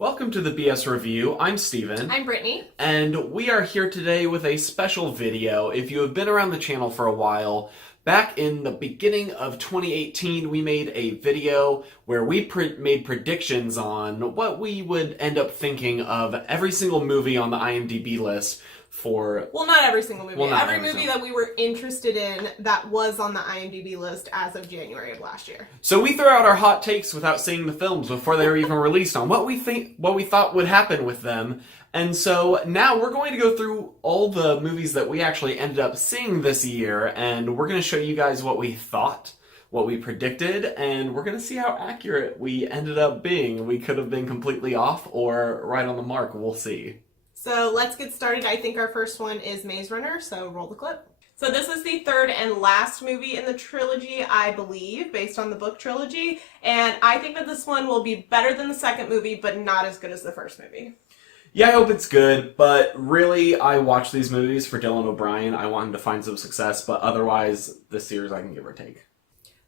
Welcome to the BS Review. I'm Steven. I'm Brittany. And we are here today with a special video. If you have been around the channel for a while, back in the beginning of 2018, we made a video where we made predictions on what we would end up thinking of every single movie on the IMDb list for... Well, not every single movie. Well, every movie that we were interested in that was on the IMDb list as of January of last year. So we threw out our hot takes without seeing the films before they were even released on what we thought would happen with them. And so now we're going to go through all the movies that we actually ended up seeing this year, and we're going to show you guys what we thought, what we predicted, and we're going to see how accurate we ended up being. We could have been completely off or right on the mark. We'll see. So let's get started. I think our first one is Maze Runner, so roll the clip. So this is the third and last movie in the trilogy, I believe, based on the book trilogy. And I think that this one will be better than the second movie, but not as good as the first movie. Yeah, I hope it's good, but really, I watch these movies for Dylan O'Brien. I want him to find some success, but otherwise, this series I can give or take.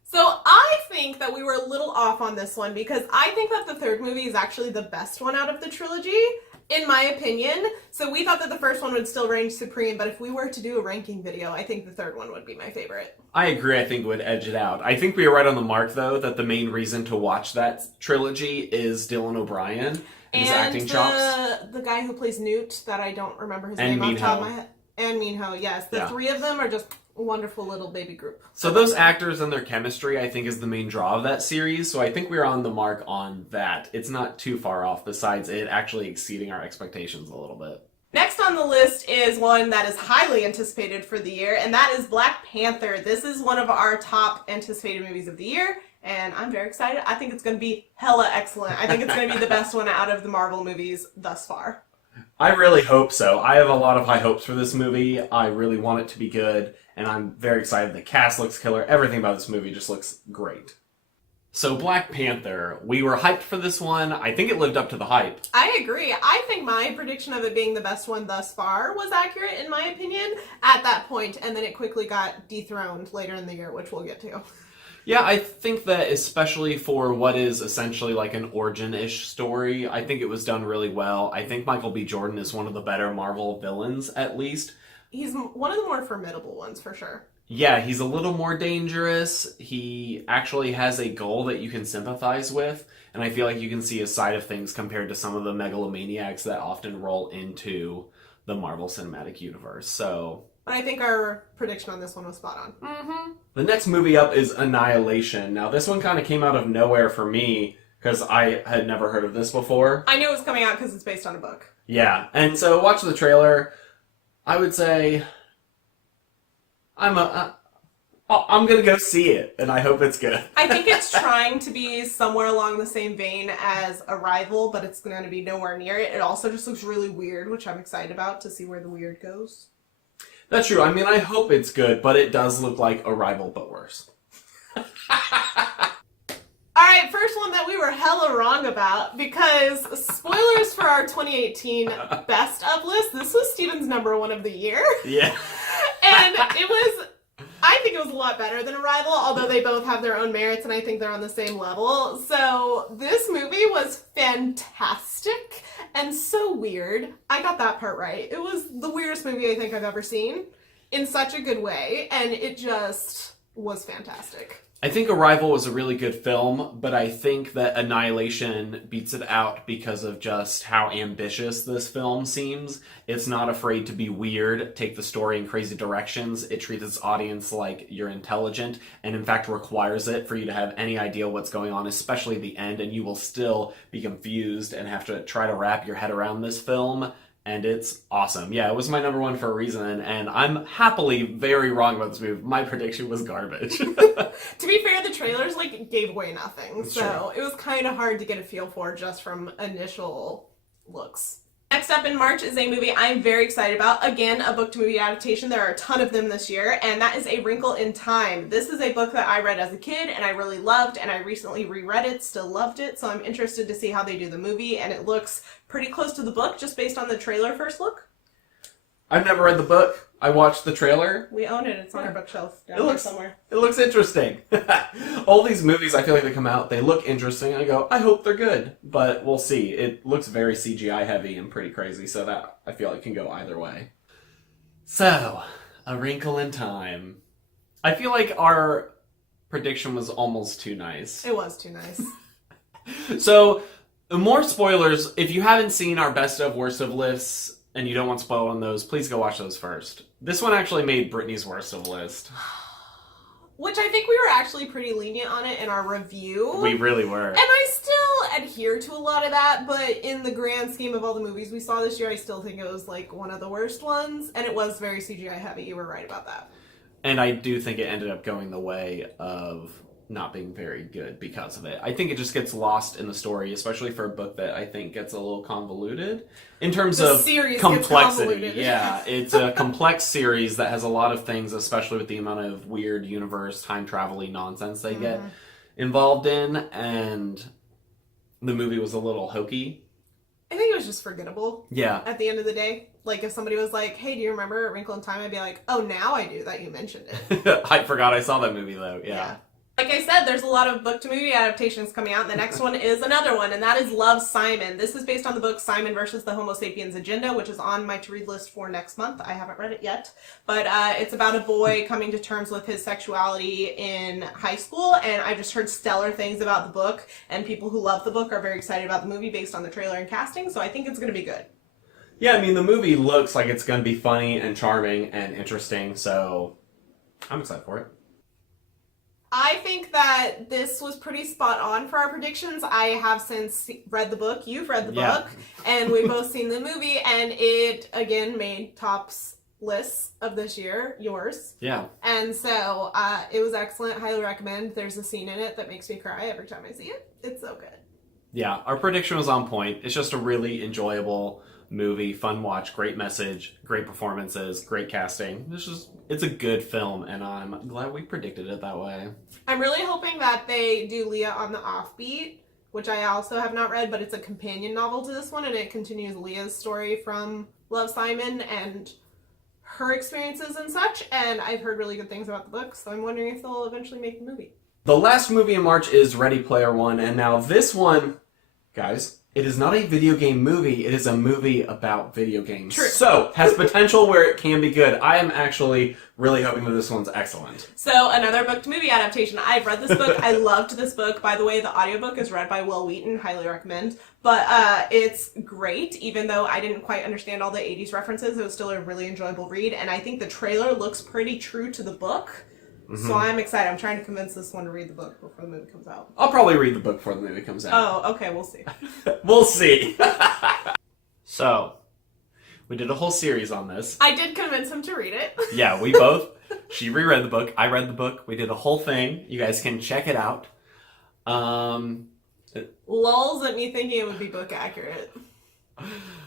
So I think that we were a little off on this one because I think that the third movie is actually the best one out of the trilogy, in my opinion. So we thought that the first one would still reign supreme, but if we were to do a ranking video, I think the third one would be my favorite. I agree, I think it would edge it out. I think we are right on the mark, though, that the main reason to watch that trilogy is Dylan O'Brien and his acting chops. The guy who plays Newt, that I don't remember his And name off the top of Minho. my head. And Minho, yes. The three of them are just a wonderful little baby group. So those actors and their chemistry, I think, is the main draw of that series. So I think we're on the mark on that. It's not too far off, besides it actually exceeding our expectations a little bit. Next on the list is one that is highly anticipated for the year, and that is Black Panther. This is one of our top anticipated movies of the year, and I'm very excited. I think it's going to be hella excellent. I think it's going to be the best one out of the Marvel movies thus far. I really hope so. I have a lot of high hopes for this movie. I really want it to be good, and I'm very excited. The cast looks killer. Everything about this movie just looks great. So Black Panther, we were hyped for this one. I think it lived up to the hype. I agree. I think my prediction of it being the best one thus far was accurate, in my opinion, at that point, and then it quickly got dethroned later in the year, which we'll get to. Yeah, I think that especially for what is essentially like an origin-ish story, I think it was done really well. I think Michael B. Jordan is one of the better Marvel villains, at least. He's one of the more formidable ones, for sure. Yeah, he's a little more dangerous. He actually has a goal that you can sympathize with, and I feel like you can see his side of things compared to some of the megalomaniacs that often roll into the Marvel Cinematic Universe. So... But I think our prediction on this one was spot on. Mm-hmm. The next movie up is Annihilation. Now, this one kind of came out of nowhere for me, because I had never heard of this before. I knew it was coming out because it's based on a book. Yeah, and so watch the trailer. I would say I'm gonna go see it, and I hope it's good. I think it's trying to be somewhere along the same vein as Arrival, but it's going to be nowhere near it. It also just looks really weird, which I'm excited about to see where the weird goes. That's true. I mean, I hope it's good, but it does look like Arrival, but worse. Alright, first one that we were hella wrong about, because spoilers for our 2018 best of list, this was Steven's number one of the year. Yeah. And I think it was a lot better than Arrival, although they both have their own merits and I think they're on the same level. So this movie was fantastic and so weird. I got that part right. It was the weirdest movie I think I've ever seen in such a good way, and it just was fantastic. I think Arrival was a really good film, but I think that Annihilation beats it out because of just how ambitious this film seems. It's not afraid to be weird, take the story in crazy directions. It treats its audience like you're intelligent, and in fact requires it for you to have any idea what's going on, especially the end, and you will still be confused and have to try to wrap your head around this film. And it's awesome. Yeah, it was my number one for a reason, and I'm happily very wrong about this movie. My prediction was garbage. To be fair, the trailers gave away nothing, That's so true. it was kind of hard to get a feel for just from initial looks. Next up in March is a movie I'm very excited about. Again, a book-to-movie adaptation. There are a ton of them this year, and that is A Wrinkle in Time. This is a book that I read as a kid, and I really loved, and I recently reread it, still loved it, so I'm interested to see how they do the movie, and it looks pretty close to the book, just based on the trailer first look. I've never read the book. I watched the trailer. We own it. It's on our bookshelf down It there looks- somewhere. It looks interesting. All these movies, I feel like they come out, they look interesting. I go, I hope they're good, but we'll see. It looks very CGI heavy and pretty crazy, so that I feel like can go either way. So, A Wrinkle in Time. I feel like our prediction was almost too nice. It was too nice. So, more spoilers. If you haven't seen our best of, worst of lists, and you don't want spoil on those, please go watch those first. This one actually made Brittany's worst of list. Which I think we were actually pretty lenient on it in our review. We really were. And I still adhere to a lot of that, but in the grand scheme of all the movies we saw this year, I still think it was like one of the worst ones, and it was very CGI heavy. You were right about that. And I do think it ended up going the way of not being very good because of it. I think it just gets lost in the story, especially for a book that I think gets a little convoluted in terms The of series gets complexity. convoluted. Yeah, it's a complex series that has a lot of things, especially with the amount of weird universe, time travel-y nonsense they get involved in, and the movie was a little hokey. I think it was just forgettable. Yeah. At the end of the day. Like, if somebody was like, hey, do you remember A Wrinkle in Time? I'd be like, oh, now I do that you mentioned it. I forgot I saw that movie, though. Yeah. Like I said, there's a lot of book-to-movie adaptations coming out, and the next one is another one, and that is Love, Simon. This is based on the book Simon versus the Homo Sapiens Agenda, which is on my to-read list for next month. I haven't read it yet, but it's about a boy coming to terms with his sexuality in high school, and I've just heard stellar things about the book, and people who love the book are very excited about the movie based on the trailer and casting, so I think it's going to be good. Yeah, I mean, the movie looks like it's going to be funny and charming and interesting, so I'm excited for it. I think that this was pretty spot on for our predictions. I have since read the book. You've read the book. And we've both seen the movie. And it, again, made tops lists of this year. Yours. Yeah. And so it was excellent. Highly recommend. There's a scene in it that makes me cry every time I see it. It's so good. Yeah, our prediction was on point. It's just a really enjoyable movie, fun watch, great message, great performances, great casting. It's a good film, and I'm glad we predicted it that way. I'm really hoping that they do Leah on the Offbeat, which I also have not read, but it's a companion novel to this one, and it continues Leah's story from Love, Simon and her experiences and such, and I've heard really good things about the book, so I'm wondering if they'll eventually make the movie. The last movie in March is Ready Player One, and now this one, guys, it is not a video game movie, it is a movie about video games. True. So, has potential where it can be good. I am actually really hoping that this one's excellent. So, another book-to-movie adaptation. I've read this book. I loved this book. By the way, the audiobook is read by Will Wheaton. Highly recommend. But it's great, even though I didn't quite understand all the 80s references. It was still a really enjoyable read, and I think the trailer looks pretty true to the book. So I'm excited. I'm trying to convince this one to read the book before the movie comes out. I'll probably read the book before the movie comes out. Oh, okay. We'll see. We'll see. So, we did a whole series on this. I did convince him to read it. Yeah, we both. She reread the book. I read the book. We did a whole thing. You guys can check it out. Lulls at me thinking it would be book accurate.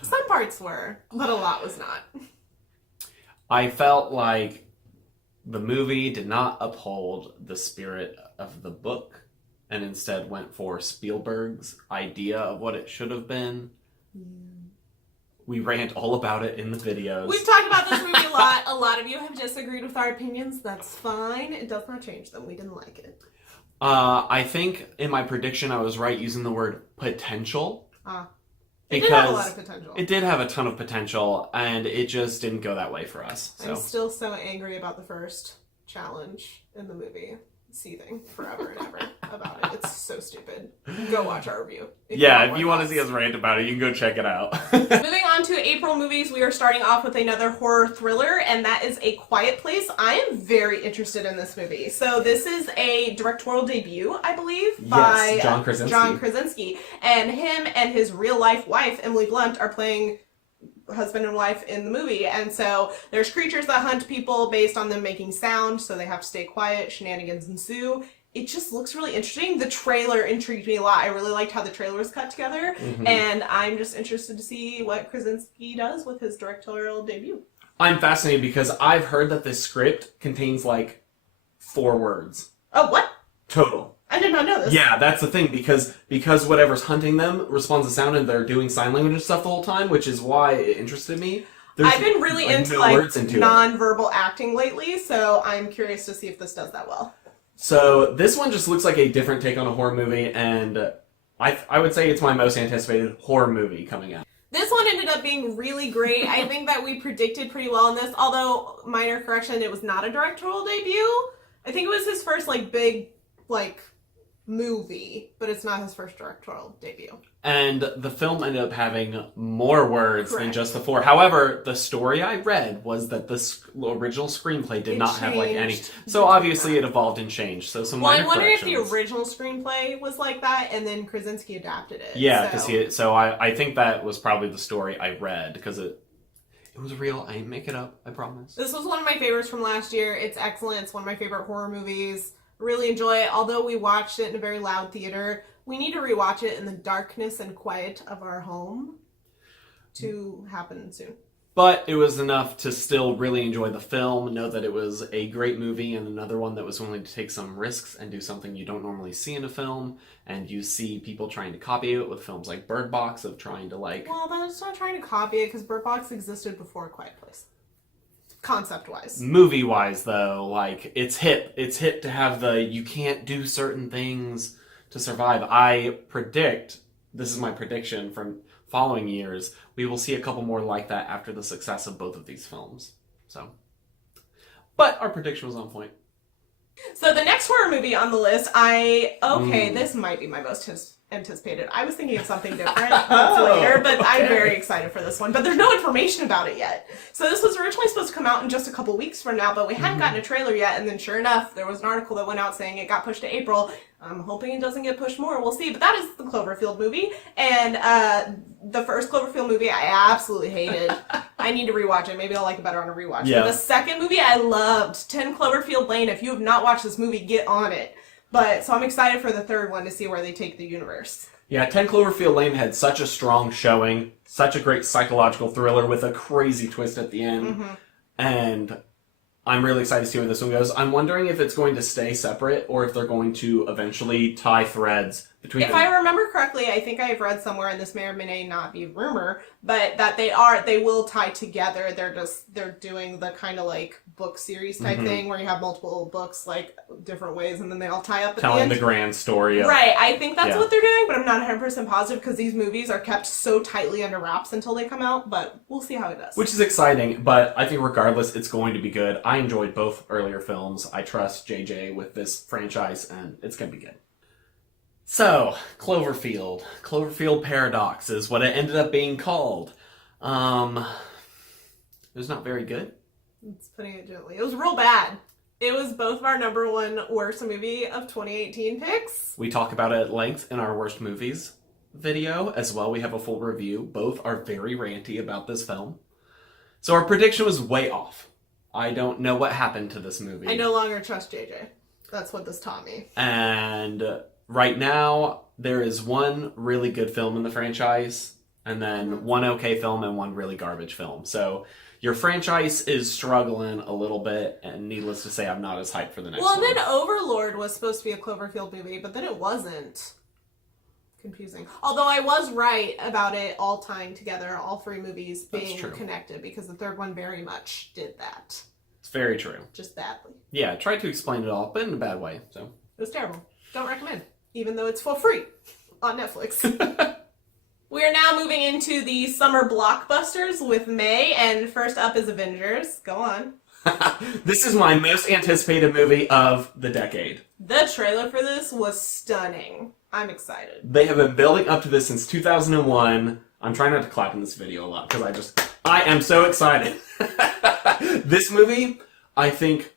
Some parts were, but a lot was not. I felt like the movie did not uphold the spirit of the book and instead went for Spielberg's idea of what it should have been. We rant all about it in the videos. We've talked about this movie a lot. A lot of you have disagreed with our opinions. That's fine. It does not change them. We didn't like it. I think in my prediction I was right using the word potential. It did have a lot of potential. It did have a ton of potential, and it just didn't go that way for us. So. I'm still so angry about the first challenge in the movie. Seething forever and ever about it. It's so stupid. Go watch our review. If you want to see us rant about it, you can go check it out. Moving on to April movies, we are starting off with another horror thriller, and that is A Quiet Place. I am very interested in this movie. So this is a directorial debut, I believe, by John Krasinski. John Krasinski. And him and his real-life wife, Emily Blunt, are playing husband and wife in the movie, and so there's creatures that hunt people based on them making sound, so they have to stay quiet. Shenanigans ensue. It just looks really interesting. The trailer intrigued me a lot. I really liked how the trailer was cut together, and I'm just interested to see what Krasinski does with his directorial debut. I'm fascinated because I've heard that this script contains like 4 words. Oh, what? Total. I did not know this. Yeah, that's the thing, because whatever's hunting them responds to sound and they're doing sign language and stuff the whole time, which is why it interested me. I've been really like, into no like words into it. non-verbal acting lately, so I'm curious to see if this does that well. So this one just looks like a different take on a horror movie, and I would say it's my most anticipated horror movie coming out. This one ended up being really great. I think that we predicted pretty well in this, although, minor correction, it was not a directorial debut. I think it was his first, like, big, like, movie, but it's not his first directorial debut. And the film ended up having more words than Correct. just the 4. However, the story I read was that the original screenplay did not have like any. changed. So obviously it evolved and changed. So some Well, minor I'm wondering if the corrections. original screenplay was like that, and then Krasinski adapted it. Yeah, because I think that was probably the story I read because it was real. I didn't make it up. I promise. This was one of my favorites from last year. It's excellent. It's one of my favorite horror movies. Really enjoy it. Although we watched it in a very loud theater, we need to rewatch it in the darkness and quiet of our home to happen soon. But it was enough to still really enjoy the film, know that it was a great movie and another one that was willing to take some risks and do something you don't normally see in a film. And you see people trying to copy it with films like Bird Box of trying to like... Well, that's not trying to copy it because Bird Box existed before Quiet Place. Concept-wise. Movie-wise, though, like, it's hip. It's hip to have the you can't do certain things to survive. I predict, this is my prediction from following years, we will see a couple more like that after the success of both of these films. So, but our prediction was on point. So the next horror movie on the list, this might be my most anticipated. I was thinking of something different months later, but okay. I'm very excited for this one. But there's no information about it yet. So this was originally supposed to come out in just a couple weeks from now, but we hadn't gotten a trailer yet. And then sure enough, there was an article that went out saying it got pushed to April. I'm hoping it doesn't get pushed more. We'll see. But that is the Cloverfield movie. And the first Cloverfield movie I absolutely hated. I need to rewatch it. Maybe I'll like it better on a rewatch. Yeah. But the second movie I loved. 10 Cloverfield Lane. If you have not watched this movie, get on it. But so I'm excited for the third one to see where they take the universe. Yeah, 10 Cloverfield Lane had such a strong showing, such a great psychological thriller with a crazy twist at the end. And I'm really excited to see where this one goes. I'm wondering if it's going to stay separate or if they're going to eventually tie threads between If them. I remember correctly, I think I've read somewhere, and this may or may not be rumor, but that they will tie together. They're doing the kind of like book series type thing where you have multiple books like different ways, and then they all tie up at Telling the end. the grand story of... Right, I think that's Yeah. what they're doing, but I'm not 100% positive because these movies are kept so tightly under wraps until they come out, but we'll see how it does. Which is exciting, but I think regardless, it's going to be good. I enjoyed both earlier films. I trust JJ with this franchise, and it's going to be good. So, Cloverfield Paradox is what it ended up being called. It was not very good. It's putting it gently. It was real bad. It was both of our number one worst movie of 2018 picks. We talk about it at length in our worst movies video as well. We have a full review. Both are very ranty about this film. So our prediction was way off. I don't know what happened to this movie. I no longer trust JJ. That's what this taught me. And right now, there is one really good film in the franchise, and then one okay film and one really garbage film. So your franchise is struggling a little bit, and needless to say, I'm not as hyped for the next Well, one. and then Overlord was supposed to be a Cloverfield movie, but then it wasn't. Confusing. Although I was right about it all tying together, all three movies being connected, because the third one very much did that. It's very true. Just badly. Yeah, I tried to explain it all, but in a bad way. So it was terrible. Don't recommend. Even though it's for free on Netflix. We are now moving into the summer blockbusters with May, and first up is Avengers. Go on. This is my most anticipated movie of the decade. The trailer for this was stunning. I'm excited. They have been building up to this since 2001. I'm trying not to clap in this video a lot because I am so excited. This movie, I think,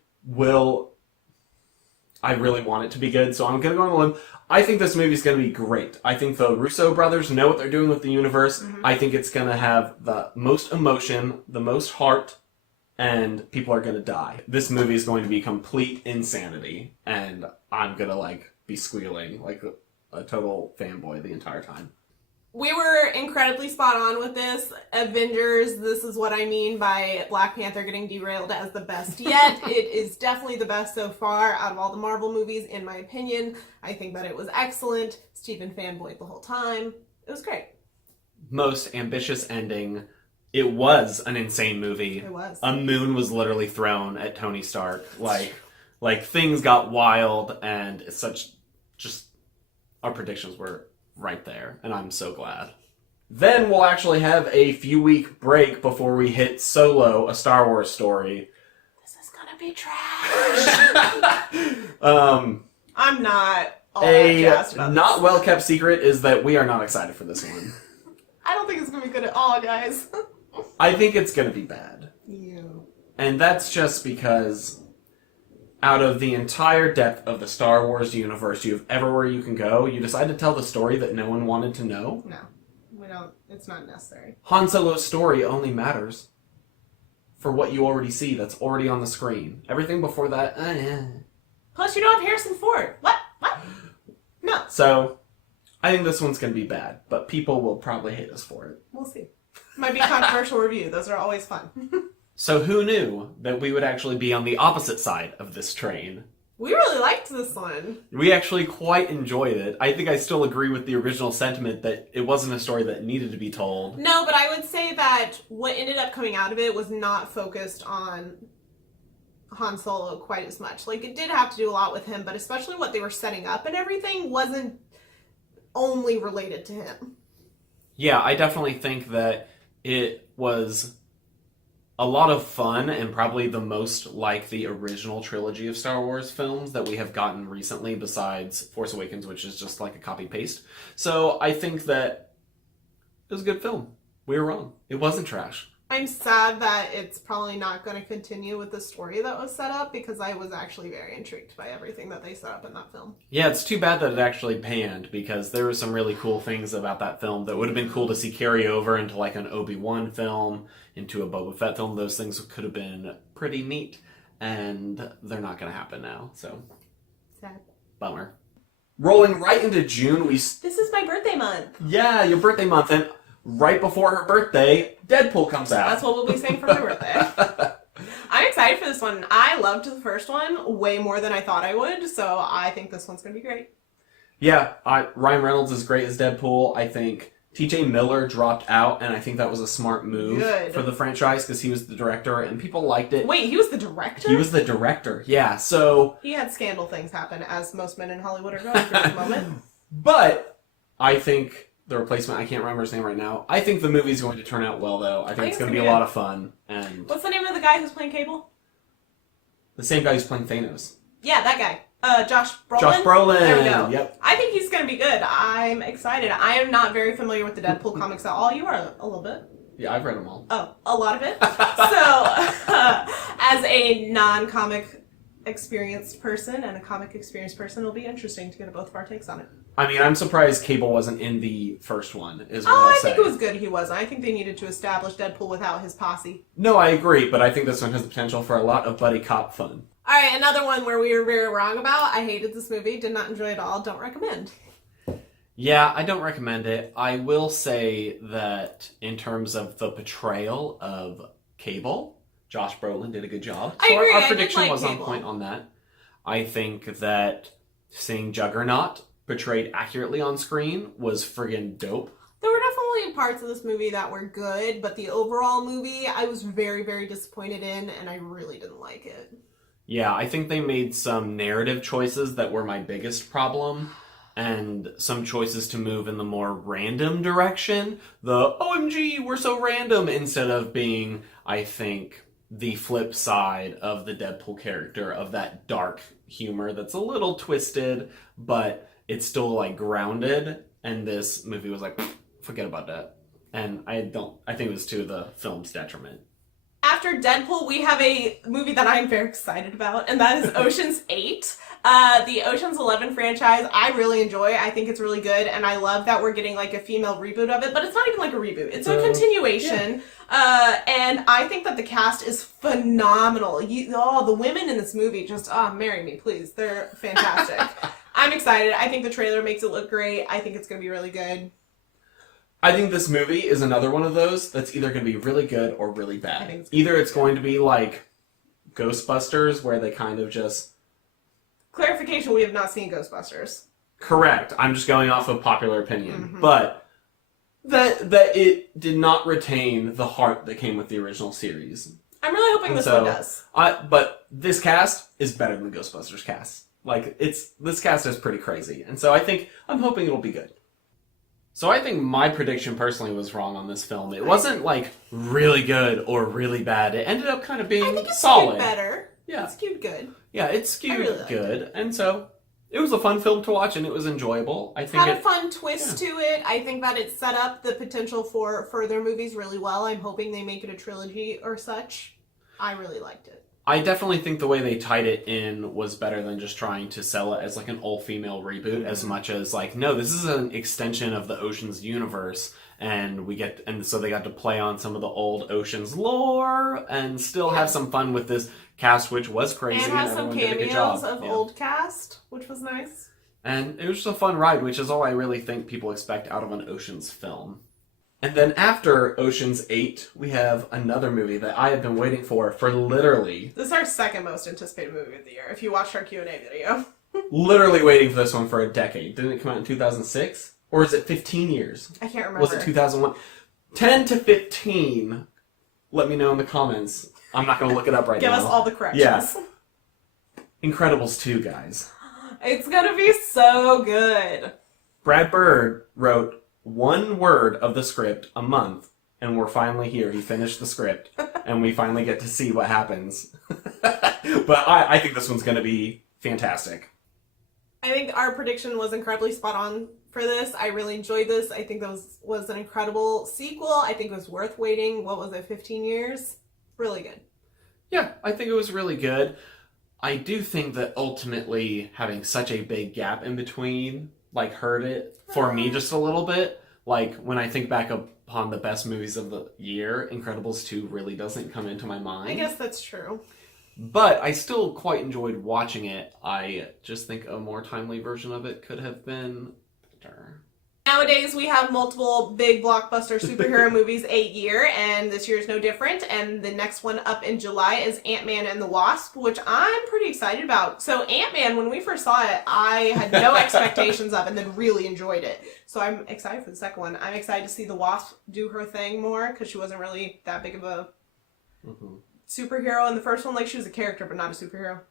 I really want it to be good, so I'm going to go on a limb. I think this movie is going to be great. I think the Russo brothers know what they're doing with the universe. I think it's going to have the most emotion, the most heart, and people are going to die. This movie is going to be complete insanity, and I'm going to be squealing like a total fanboy the entire time. We were incredibly spot on with this. Avengers, this is what I mean by Black Panther getting derailed as the best yet. It is definitely the best so far out of all the Marvel movies, in my opinion. I think that it was excellent. Stephen fanboyed the whole time. It was great. Most ambitious ending It was an insane movie. It was. A moon was literally thrown at Tony Stark. Like things got wild, and it's just our predictions were right there, and I'm so glad. Then we'll actually have a few week break before we hit Solo, a Star Wars story. This is gonna be trash. I'm not all that jazzed about not this. well kept secret is that we are not excited for this one. I don't think it's gonna be good at all, guys. I think it's gonna be bad. You. And that's just because out of the entire depth of the Star Wars universe, you have everywhere you can go, you decide to tell the story that no one wanted to know. No, we don't. It's not necessary. Han Solo's story only matters for what you already see that's already on the screen. Everything before that, Plus, you don't have Harrison Ford. What? No. So, I think this one's going to be bad, but people will probably hate us for it. We'll see. Might be a controversial review. Those are always fun. So who knew that we would actually be on the opposite side of this train? We really liked this one. We actually quite enjoyed it. I think I still agree with the original sentiment that it wasn't a story that needed to be told. No, but I would say that what ended up coming out of it was not focused on Han Solo quite as much. Like, it did have to do a lot with him, but especially what they were setting up and everything wasn't only related to him. Yeah, I definitely think that it was a lot of fun and probably the most like the original trilogy of Star Wars films that we have gotten recently besides Force Awakens, which is just like a copy-paste. So I think that it was a good film. We were wrong. It wasn't trash. I'm sad that it's probably not going to continue with the story that was set up because I was actually very intrigued by everything that they set up in that film. Yeah, it's too bad that it actually panned because there were some really cool things about that film that would have been cool to see carry over into like an Obi-Wan film, into a Boba Fett film. Those things could have been pretty neat, and they're not going to happen now, so Sad. bummer. Rolling right into June, This is my birthday month. Yeah, your birthday month, and right before her birthday, Deadpool comes out. That's what we'll be saying for my birthday. I'm excited for this one. I loved the first one way more than I thought I would, so I think this one's going to be great. Yeah, Ryan Reynolds is great as Deadpool. I think T.J. Miller dropped out, and I think that was a smart move for the franchise because he was the director, and people liked it. Wait, he was the director? He was the director, yeah, so... He had scandal things happen, as most men in Hollywood are going through at the moment. But I think the replacement, I can't remember his name right now, I think the movie's going to turn out well, though. I think it's going to be a lot of fun. And what's the name of the guy who's playing Cable? The same guy who's playing Thanos. Yeah, that guy. Josh Brolin? Josh Brolin! There we go. Yep. I think he's going to be good. I'm excited. I am not very familiar with the Deadpool comics at all. You are a little bit. Yeah, I've read them all. Oh, a lot of it? So, as a non-comic experienced person and a comic experienced person, it'll be interesting to get both of our takes on it. I mean, I'm surprised Cable wasn't in the first one, is what Oh, I'll I say. think it was good he was. I think they needed to establish Deadpool without his posse. No, I agree, but I think this one has the potential for a lot of buddy cop fun. Alright, another one where we were very wrong about. I hated this movie, did not enjoy it at all, don't recommend. Yeah, I don't recommend it. I will say that in terms of the portrayal of Cable, Josh Brolin did a good job. I agree, Our I did prediction like was Cable. on point on that. I think that seeing Juggernaut portrayed accurately on screen was friggin' dope. There were definitely parts of this movie that were good, but the overall movie I was very, very disappointed in, and I really didn't like it. Yeah, I think they made some narrative choices that were my biggest problem, and some choices to move in the more random direction. The OMG, we're so random, instead of being, I think, the flip side of the Deadpool character, of that dark humor that's a little twisted, but it's still like grounded, and this movie was like, forget about that. And I think it was to the film's detriment. After Deadpool, we have a movie that I'm very excited about, and that is Ocean's 8. The Ocean's 11 franchise, I really enjoy. I think it's really good, and I love that we're getting like a female reboot of it, but it's not even like a reboot. It's a continuation. Yeah. And I think that the cast is phenomenal. The women in this movie just, marry me, please. They're fantastic. I'm excited. I think the trailer makes it look great. I think it's going to be really good. I think this movie is another one of those that's either going to be really good or really bad. I think it's either it's going to be like Ghostbusters, where they kind of just... Clarification, we have not seen Ghostbusters. Correct. I'm just going off of popular opinion. Mm-hmm. But that it did not retain the heart that came with the original series. I'm really hoping this one does. But this cast is better than the Ghostbusters cast. Like, this cast is pretty crazy. And so I'm hoping it'll be good. So I think my prediction personally was wrong on this film. It wasn't, like, really good or really bad. It ended up kind of being solid. I think it's skewed better. Yeah. It's skewed good. Yeah, it's skewed really good. And so it was a fun film to watch, and it was enjoyable. I think had a fun twist to it. I think that it set up the potential for further movies really well. I'm hoping they make it a trilogy or such. I really liked it. I definitely think the way they tied it in was better than just trying to sell it as like an all-female reboot, as much as like, no, this is an extension of the Ocean's universe, and so they got to play on some of the old Ocean's lore and still have some fun with this cast, which was crazy. And have some cameos of old cast, which was nice. And it was just a fun ride, which is all I really think people expect out of an Ocean's film. And then after Ocean's 8, we have another movie that I have been waiting for literally... This is our second most anticipated movie of the year, if you watched our Q&A video. literally waiting for this one for a decade. Didn't it come out in 2006? Or is it 15 years? I can't remember. Was it 2001? 10 to 15. Let me know in the comments. I'm not going to look it up right now. Give us all the corrections. Yeah. Incredibles 2, guys. It's going to be so good. Brad Bird wrote 1 word of the script a month, and we're finally here. He finished the script, and we finally get to see what happens. But I think this one's going to be fantastic. I think our prediction was incredibly spot on for this. I really enjoyed this. I think that was an incredible sequel. I think it was worth waiting, 15 years? Really good. Yeah, I think it was really good. I do think that ultimately having such a big gap in between hurt it for me just a little bit. Like, when I think back upon the best movies of the year, Incredibles 2 really doesn't come into my mind. I guess that's true. But I still quite enjoyed watching it. I just think a more timely version of it could have been better. Nowadays, we have multiple big blockbuster superhero movies a year, and this year is no different. And the next one up in July is Ant-Man and the Wasp, which I'm pretty excited about. So Ant-Man, when we first saw it, I had no expectations of and then really enjoyed it. So I'm excited for the second one. I'm excited to see the Wasp do her thing more, because she wasn't really that big of a superhero in the first one. Like, she was a character, but not a superhero.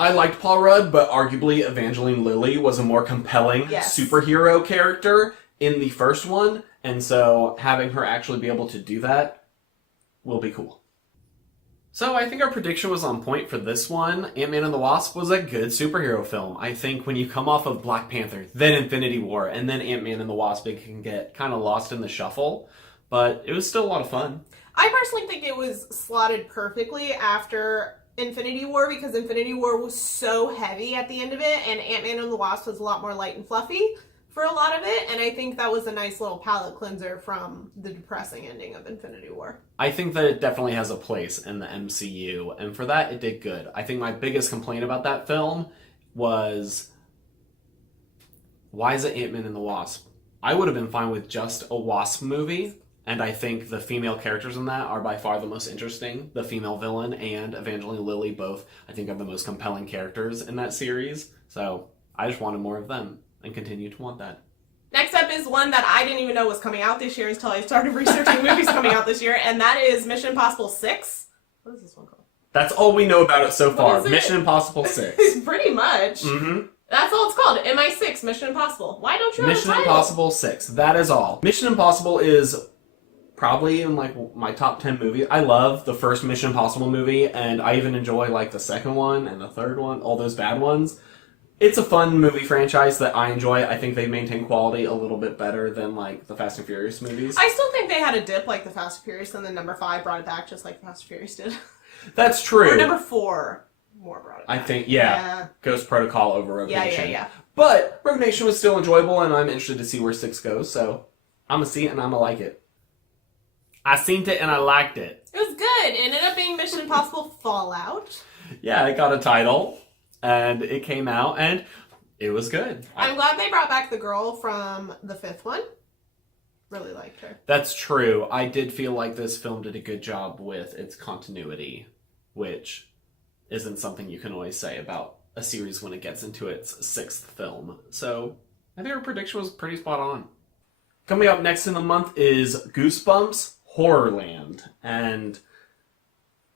I liked Paul Rudd, but arguably Evangeline Lilly was a more compelling superhero character in the first one, and so having her actually be able to do that will be cool. So I think our prediction was on point for this one. Ant-Man and the Wasp was a good superhero film. I think when you come off of Black Panther, then Infinity War, and then Ant-Man and the Wasp, it can get kind of lost in the shuffle, but it was still a lot of fun. I personally think it was slotted perfectly after Infinity War, because Infinity War was so heavy at the end of it, and Ant-Man and the Wasp was a lot more light and fluffy for a lot of it, and I think that was a nice little palate cleanser from the depressing ending of Infinity War. I think that it definitely has a place in the MCU, and for that, it did good. I think my biggest complaint about that film was, why is it Ant-Man and the Wasp? I would have been fine with just a Wasp movie. And I think the female characters in that are by far the most interesting. The female villain and Evangeline Lilly both, I think, are the most compelling characters in that series. So I just wanted more of them and continue to want that. Next up is one that I didn't even know was coming out this year until I started researching movies coming out this year, and that is Mission Impossible 6. What is this one called? That's all we know about it so far. It? Mission Impossible 6. Pretty much. Mm-hmm. That's all it's called. MI6, Mission Impossible. Why don't you have Mission a title? Impossible 6. That is all. Mission Impossible is probably in my top 10 movies. I love the first Mission Impossible movie, and I even enjoy the second one and the third one, all those bad ones. It's a fun movie franchise that I enjoy. I think they maintain quality a little bit better than the Fast and Furious movies. I still think they had a dip like the Fast and Furious, and then number 5 brought it back just like Fast and Furious did. That's true. Or number 4 more brought it back. I think, yeah. Ghost Protocol over Rogue Nation. Yeah. But Rogue Nation was still enjoyable, and I'm interested to see where 6 goes, so I'm gonna see it and I'm gonna like it. I seen it and I liked it. It was good. It ended up being Mission Impossible Fallout. Yeah, it got a title, and it came out, and it was good. I'm glad they brought back the girl from the 5th one. Really liked her. That's true. I did feel like this film did a good job with its continuity, which isn't something you can always say about a series when it gets into its 6th film. So I think our prediction was pretty spot on. Coming up next in the month is Goosebumps Horrorland. And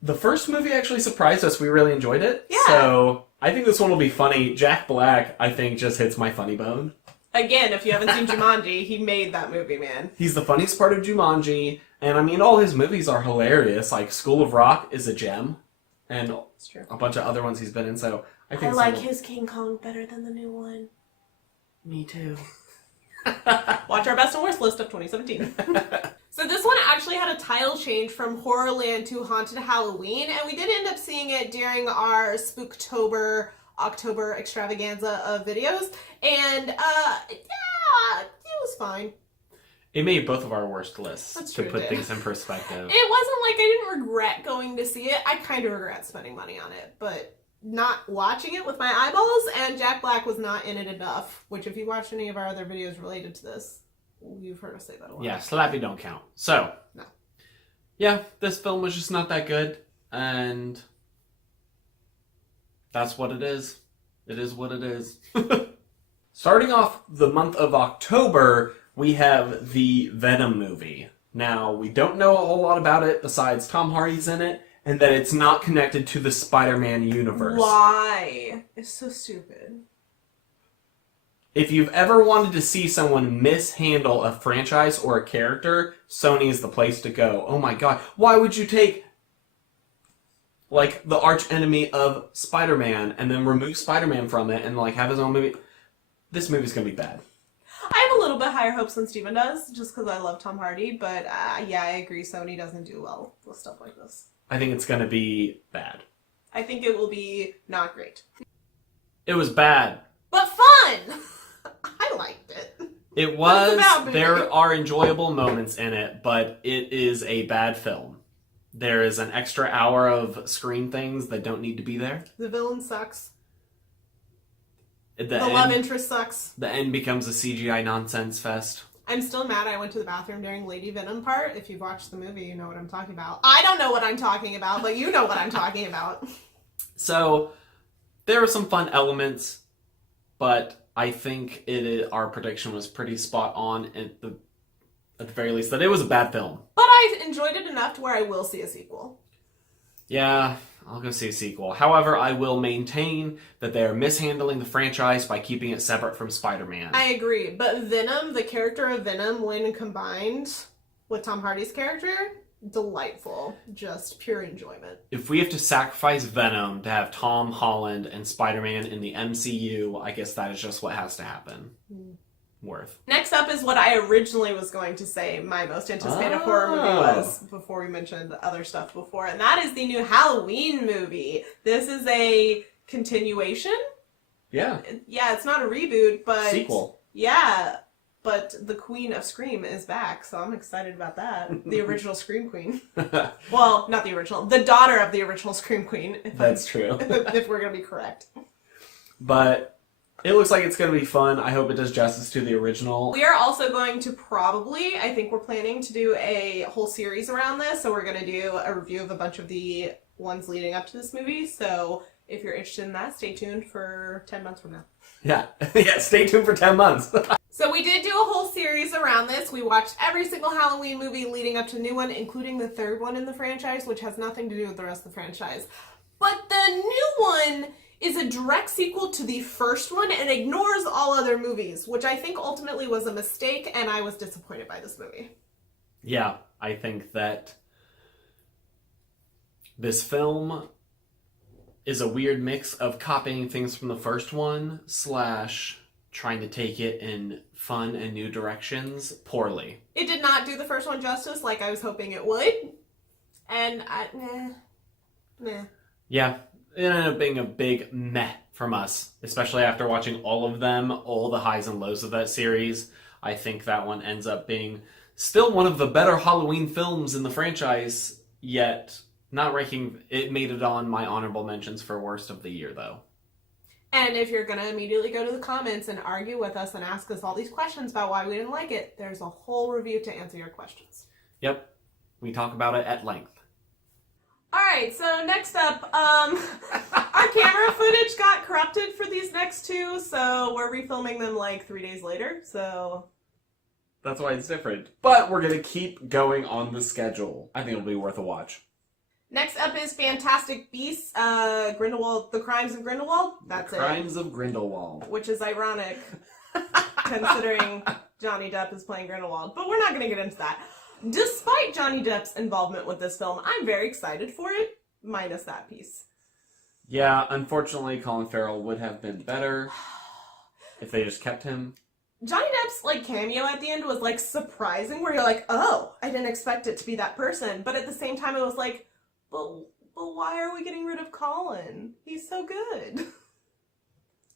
the first movie actually surprised us. We really enjoyed it. Yeah. So I think this one will be funny. Jack Black, I think, just hits my funny bone. Again, if you haven't seen Jumanji, he made that movie, man. He's the funniest part of Jumanji. And I mean, all his movies are hilarious. Like School of Rock is a gem. And It's true. a bunch of other ones he's been in. So I think I like his King Kong better than the new one. Me too. Watch our best and worst list of 2017. So this one actually had a title change from Horrorland to Haunted Halloween, and we did end up seeing it during our Spooktober October extravaganza of videos, and yeah, it was fine. It made both of our worst lists. That's to true, put it things in perspective. It wasn't like I didn't regret going to see it. I kind of regret spending money on it, but not watching it with my eyeballs, and Jack Black was not in it enough, which if you watched any of our other videos related to this, you've heard us say that a lot. Yeah, Slappy don't count. So, No. Yeah, this film was just not that good, and that's what it is. It is what it is. Starting off the month of October, we have the Venom movie. Now, we don't know a whole lot about it besides Tom Hardy's in it, and that it's not connected to the Spider-Man universe. Why? It's so stupid. If you've ever wanted to see someone mishandle a franchise or a character, Sony is the place to go. Oh my god, why would you take, like, the arch enemy of Spider-Man and then remove Spider-Man from it and, like, have his own movie? This movie's gonna be bad. I have a little bit higher hopes than Steven does, just because I love Tom Hardy, but yeah, I agree, Sony doesn't do well with stuff like this. I think it's gonna be bad. I think it will be not great. It was bad. But fun! I liked it. It was. about me. There are enjoyable moments in it, but it is a bad film. There is an extra hour of screen things that don't need to be there. The villain sucks. The Love interest sucks. The end becomes a CGI nonsense fest. I'm still mad I went to the bathroom during Lady Venom part. If you've watched the movie, you know what I'm talking about. I don't know what I'm talking about, but you know what I'm talking about. So, there were some fun elements, but I think our prediction was pretty spot on at the very least, that it was a bad film. But I enjoyed it enough to where I will see a sequel. Yeah, I'll go see a sequel. However, I will maintain that they are mishandling the franchise by keeping it separate from Spider-Man. I agree, but Venom, the character of Venom, when combined with Tom Hardy's character, delightful. Just pure enjoyment. If we have to sacrifice Venom to have Tom Holland and Spider-Man in the MCU, I guess that is just what has to happen. Worth. Next up is what I originally was going to say my most anticipated horror movie was, before we mentioned other stuff before, and that is the new Halloween movie. This is a continuation. Yeah. Yeah, it's not a reboot, but... Sequel. Yeah, but the Queen of Scream is back, so I'm excited about that. The original Scream Queen. Well, not the original. The daughter of the original Scream Queen. That's true. If we're going to be correct. But it looks like it's going to be fun. I hope it does justice to the original. We are also going to probably, I think we're planning to do a whole series around this, so we're going to do a review of a bunch of the ones leading up to this movie, so if you're interested in that, stay tuned for 10 months from now. Yeah, yeah. Stay tuned for 10 months. So we did do a whole series around this. We watched every single Halloween movie leading up to the new one, including the third one in the franchise, which has nothing to do with the rest of the franchise. But the new one is a direct sequel to the first one and ignores all other movies, which I think ultimately was a mistake, and I was disappointed by this movie. Yeah, I think that this film is a weird mix of copying things from the first one / trying to take it in fun and new directions poorly. It did not do the first one justice like I was hoping it would, and meh. Yeah, it ended up being a big meh from us, especially after watching all of them, all the highs and lows of that series. I think that one ends up being still one of the better Halloween films in the franchise, yet not ranking. It made it on my honorable mentions for worst of the year, though. And if you're going to immediately go to the comments and argue with us and ask us all these questions about why we didn't like it, there's a whole review to answer your questions. Yep, we talk about it at length. Alright, so next up, our camera footage got corrupted for these next two, so we're refilming them like 3 days later, so That's why it's different. But we're going to keep going on the schedule. I think it'll be worth a watch. Next up is Fantastic Beasts, Grindelwald, The Crimes of Grindelwald. That's The Crimes of Grindelwald. Which is ironic, considering Johnny Depp is playing Grindelwald. But we're not going to get into that. Despite Johnny Depp's involvement with this film, I'm very excited for it, minus that piece. Yeah, unfortunately, Colin Farrell would have been better if they just kept him. Johnny Depp's cameo at the end was surprising, where you're like, oh, I didn't expect it to be that person. But at the same time, it was like, but why are we getting rid of Colin? He's so good.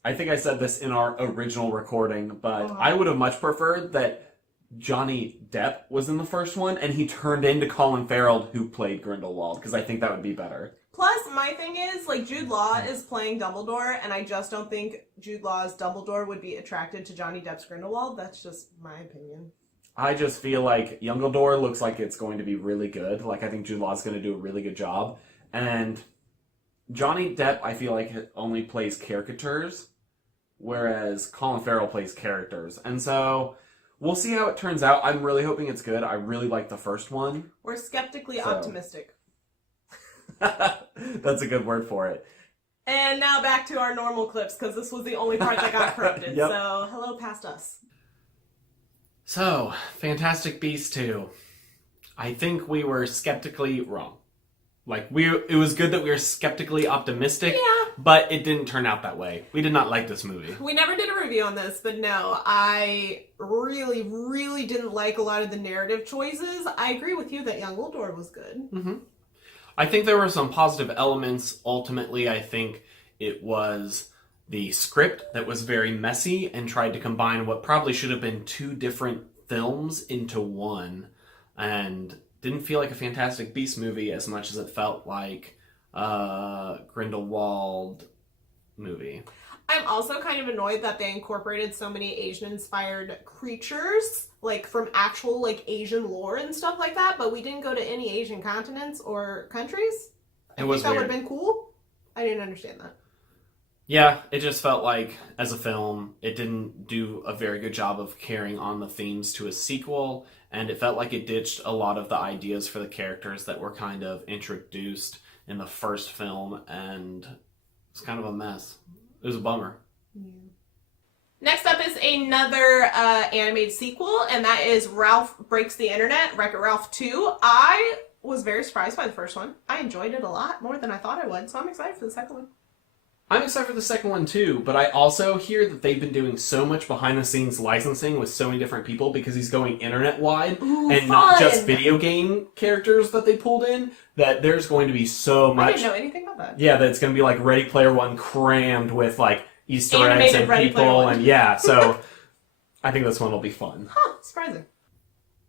I think I said this in our original recording, but I would have much preferred that Johnny Depp was in the first one and he turned into Colin Farrell, who played Grindelwald, because I think that would be better. Plus, my thing is, Jude Law is playing Dumbledore, and I just don't think Jude Law's Dumbledore would be attracted to Johnny Depp's Grindelwald. That's just my opinion. I just feel like Youngledore looks like it's going to be really good. I think Jude Law's going to do a really good job. And Johnny Depp, I feel like, only plays caricatures, whereas Colin Farrell plays characters. And so, we'll see how it turns out. I'm really hoping it's good. I really like the first one. We're skeptically optimistic. That's a good word for it. And now back to our normal clips, because this was the only part that got corrupted. Yep. So, hello past us. So, Fantastic Beasts 2. I think we were skeptically wrong. It was good that we were skeptically optimistic, but it didn't turn out that way. We did not like this movie. We never did a review on this, but no, I really, really didn't like a lot of the narrative choices. I agree with you that Youngledore was good. Mm-hmm. I think there were some positive elements. Ultimately, I think it was the script that was very messy and tried to combine what probably should have been two different films into one, and didn't feel like a Fantastic Beasts movie as much as it felt like a Grindelwald movie. I'm also kind of annoyed that they incorporated so many Asian-inspired creatures, from actual, Asian lore and stuff like that, but we didn't go to any Asian continents or countries. I think that would have been cool. I didn't understand that. Yeah, it just felt like, as a film, it didn't do a very good job of carrying on the themes to a sequel, and it felt like it ditched a lot of the ideas for the characters that were kind of introduced in the first film, and it's kind of a mess. It was a bummer. Yeah. Next up is another animated sequel, and that is Ralph Breaks the Internet, Wreck-It Ralph 2. I was very surprised by the first one. I enjoyed it a lot more than I thought I would, so I'm excited for the second one. I'm excited for the second one too, but I also hear that they've been doing so much behind-the-scenes licensing with so many different people because he's going internet-wide and not just video game characters that they pulled in, that there's going to be so much... I didn't know anything about that. Yeah, that it's going to be like Ready Player One crammed with Easter Animated eggs and Ready Player people, One. and yeah, so I think this one will be fun. Huh, surprising.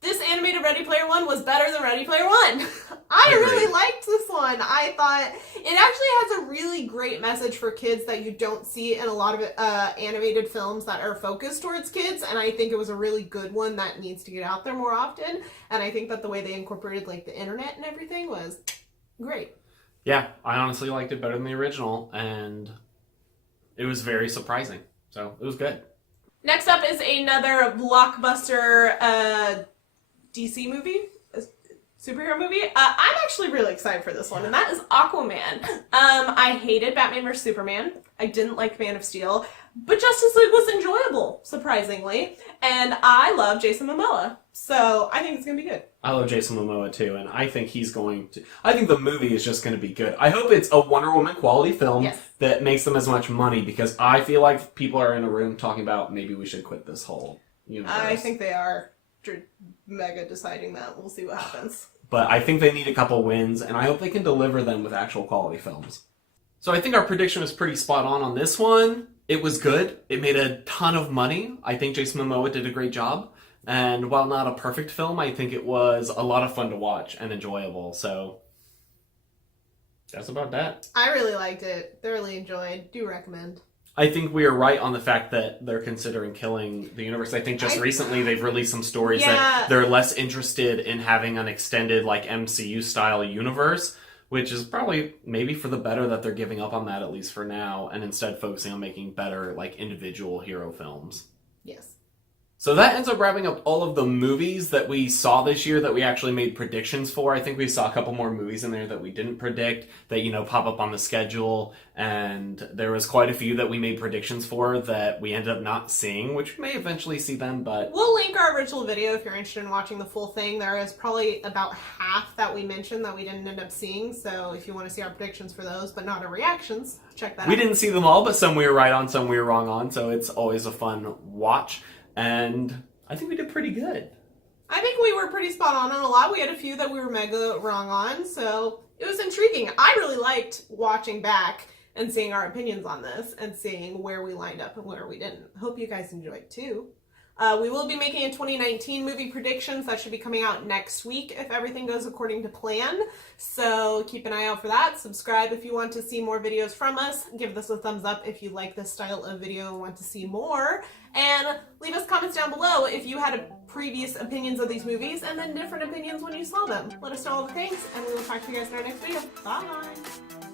This animated Ready Player One was better than Ready Player One. I really liked this one. I thought it actually has a really great message for kids that you don't see in a lot of animated films that are focused towards kids, and I think it was a really good one that needs to get out there more often, and I think that the way they incorporated the internet and everything was great. Yeah, I honestly liked it better than the original, and it was very surprising, so it was good. Next up is another blockbuster DC movie, a superhero movie. I'm actually really excited for this one, and that is Aquaman. I hated Batman vs. Superman. I didn't like Man of Steel, but Justice League was enjoyable, surprisingly, and I love Jason Momoa, so I think it's gonna be good. I love Jason Momoa too, and I think he's going to... I think the movie is just going to be good. I hope it's a Wonder Woman quality film that makes them as much money, because I feel like people are in a room talking about maybe we should quit this whole universe. I think they are mega deciding that. We'll see what happens. But I think they need a couple wins, and I hope they can deliver them with actual quality films. So I think our prediction was pretty spot on this one. It was good. It made a ton of money. I think Jason Momoa did a great job. And while not a perfect film, I think it was a lot of fun to watch and enjoyable. So that's about that. I really liked it. Thoroughly enjoyed. Do recommend. I think we are right on the fact that they're considering killing the universe. I think just recently they've released some stories that they're less interested in having an extended MCU-style universe, which is probably maybe for the better that they're giving up on that, at least for now, and instead focusing on making better individual hero films. Yes. So that ends up wrapping up all of the movies that we saw this year that we actually made predictions for. I think we saw a couple more movies in there that we didn't predict that, pop up on the schedule. And there was quite a few that we made predictions for that we ended up not seeing, which we may eventually see them, but... We'll link our original video if you're interested in watching the full thing. There is probably about half that we mentioned that we didn't end up seeing. So if you want to see our predictions for those, but not our reactions, check that out. We didn't see them all, but some we were right on, some we were wrong on. So it's always a fun watch. And I think we did pretty good. I think we were pretty spot on a lot. We had a few that we were mega wrong on, so it was intriguing. I really liked watching back and seeing our opinions on this and seeing where we lined up and where we didn't. Hope you guys enjoyed too. We will be making a 2019 movie predictions. That should be coming out next week if everything goes according to plan. So keep an eye out for that. Subscribe if you want to see more videos from us. Give this a thumbs up if you like this style of video and want to see more. And leave us comments down below if you had previous opinions of these movies and then different opinions when you saw them. Let us know all the things, and we will talk to you guys in our next video. Bye!